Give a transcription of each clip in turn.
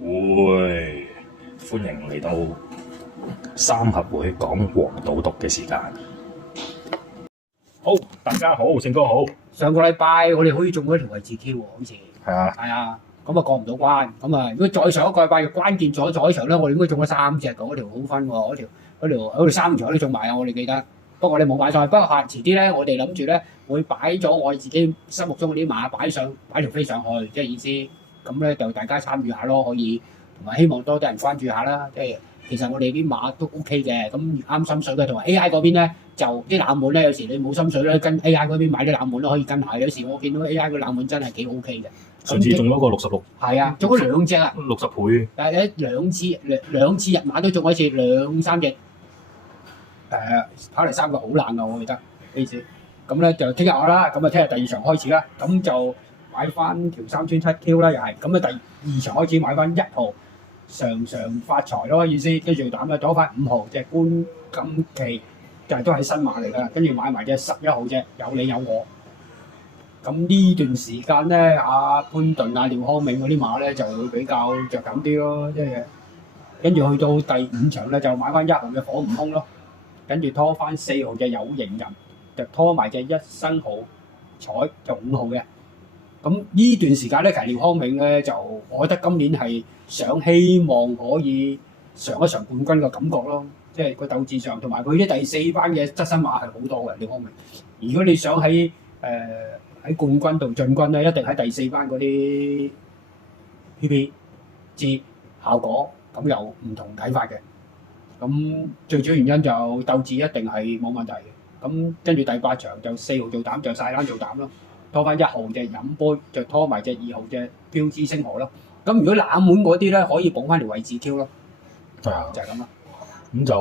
會，歡迎嚟到三合會講黃賭毒嘅時間。好，大家好，勝哥好。上個禮拜我哋可以中咗一條位置 Q 喎，好似係啊，係啊，咁啊過唔到關。咁啊，如果再上一個禮拜嘅關鍵咗咗場咧，我哋應該中咗3隻嗰條好分喎，嗰條三場都中埋啊！我哋記得。不過我哋冇買晒，不過遲啲咧，我哋諗住咧會擺咗我自己心目中嗰啲馬擺條飛上去，即係意思咁咧就大家參與下咯，可以同埋希望多啲人關注下啦。即係其實我哋啲馬都 OK 嘅，咁啱心水嘅，同埋 AI 嗰邊咧就啲冷門咧，有時你冇心水咧，跟 AI 嗰邊買啲冷門都可以跟下。有時我見到 AI 個冷門真係幾 OK 嘅。上次中咗個66，係啊，中咗2隻啊60倍。但係兩次日馬都中咗一次2-3隻。跑嚟3個好冷噶，我記得呢次。咁咧就聽日我啦，咁啊聽日第2場開始啦，咁就買翻條3.7Q 啦，又係。咁啊第2場開始買翻1號常發財咯，意思跟住膽咧攞翻5號隻冠金期，就係都係新馬嚟㗎，跟住買埋隻11號隻有你有我。咁呢段時間咧，阿潘頓、廖康銘嗰啲馬咧就會比較着緊啲咯，即係跟住去到第5場咧就買翻1號嘅火悟空咯。跟住拖翻4號嘅有型人，就拖埋隻一生好彩就5號嘅。咁呢段時間咧，其實廖康銘咧就，我覺得今年係想希望可以上一場冠軍嘅感覺咯，即係個鬥志上，同埋佢啲第4班嘅側身馬係好多嘅廖康銘。如果你想喺冠軍度進軍咧，一定喺第4班嗰啲 PPG 效果咁有唔同睇法嘅。咁最主要原因就鬥志一定係冇問題嘅。咁跟住第8場就4號做膽，就晒冷做膽咯。拖翻1號隻飲杯，就拖埋隻2號隻標誌星河咯。咁如果冷門嗰啲咧，可以捧翻條位置 Q 咯。係啊，就係咁啦。咁就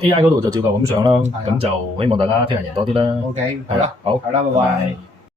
AI 嗰度就照舊咁上啦。咁就希望大家聽日贏多啲啦。OK，好係啦啦，好，係啦，拜拜。